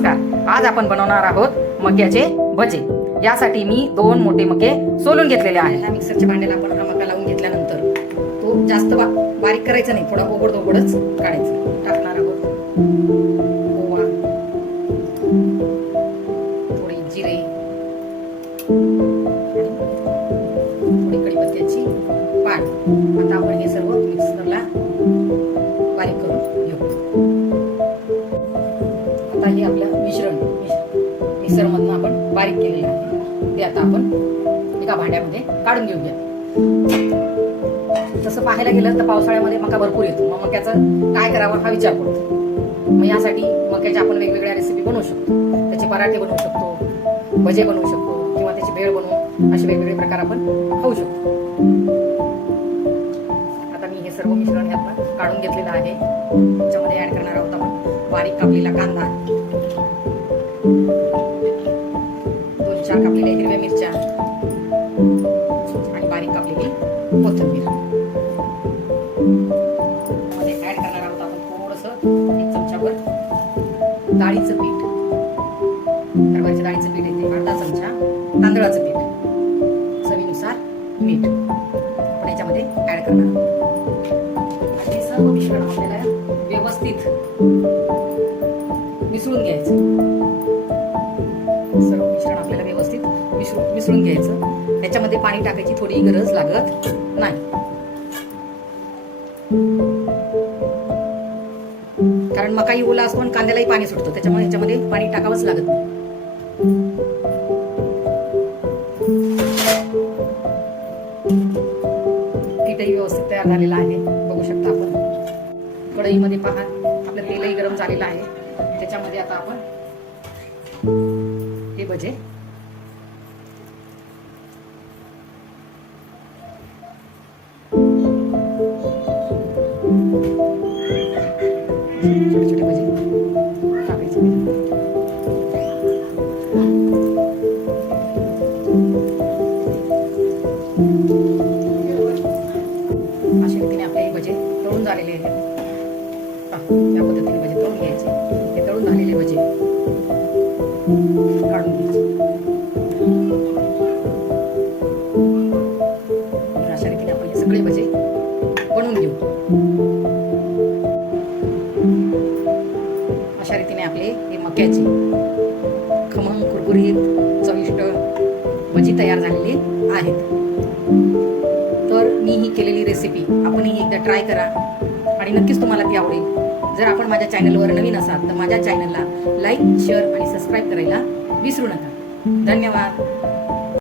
नमस्कार. आज आपण बनवणार आहोत मक्याचे भजे. यासाठी मी 2 मोठे मके सोलून घेतलेले आहेत. मिक्सरच्या भांड्याला आपण हा मका लावून घेतल्यानंतर तो जास्त बारीक करायचा नाही, थोडा ओबडधोबडच काढायचा. टाकणार आहोत ओवा, थोडी जिरे, थोडी कढीपत्त्याची पान. आता आपण हे सर्व मिक्सरला बारीक करून घेऊ. आता हे आपलं मिश्रण मिक्सरमधून आपण बारीक केलेलं आहे, ते आता आपण एका भांड्यामध्ये काढून घेऊया. तसं पाहायला गेलं तर पावसाळ्यामध्ये मका भरपूर येतो, मग मक्याचं काय करावं हा विचार पडतो. मग यासाठी मक्याच्या आपण वेगवेगळ्या रेसिपी बनवू शकतो. त्याचे पराठे बनवू शकतो, भजे बनवू शकतो, किंवा त्याची भेळ बनवून असे वेगवेगळे प्रकार आपण खाऊ शकतो. आता मी हे सर्व मिश्रण यातनं काढून घेतलेलं आहे. त्याच्यामध्ये ऍड करणार आहोत आपण बारीक कापलेला कांदा, 2-4 कापलेल्या हिरव्या मिरच्या आणि बारीक कापलेली कोथिंबीर. मध्ये ऍड करणार आहोत आपण थोडंसं 1 चमचाभर डाळीचं पीठ. हरभऱ्याच्या डाळीचं पीठ येते, अर्धा चमचा तांदळाचं पीठ, चवीनुसार मीठ आपण याच्यामध्ये ऍड करणार आहोत. हे सर्व मिश्रण आपल्याला व्यवस्थित मिसळून घ्यायचं. सर्व मिश्रण आपल्याला व्यवस्थित मिसळून घ्यायचं. त्याच्यामध्ये पाणी टाकायची थोडी गरज लागत नाही, कारण मकाही ओला असतो आणि कांद्यालाही पाणी सुटतं, त्याच्यामुळे याच्यामध्ये पाणी टाकावंच लागत नाही. पीठही व्यवस्थित तयार झालेला आहे, बघू शकता आपण. कढईमध्ये पहा आपलं तेलही गरम झालेलं आहे. त्याच्यामध्ये आता आपण हे भजे छोटे छोटे भजे टाकायचे. अशा रीतीने आपले हे भजे तळून झालेले आहेत. या पद्धतीने भजे तळून घ्यायचे. हे तळून झालेले भजे काढून घ्यायचे. अशा रीतीने आपण हे सगळे भजे बनवून घेऊ. अशा रीतीने आपले हे मक्याचे खमंग कुरकुरीत चविष्ट भजी तयार झालेली आहेत. तर मी ही केलेली रेसिपी आपणही एकदा ट्राय करा आणि नक्कीच तुम्हाला ती आवडेल. जर आपण माझ्या चॅनलवर नवीन असाल तर माझ्या चॅनलला लाईक, शेअर आणि सबस्क्राईब करायला विसरू नका. धन्यवाद.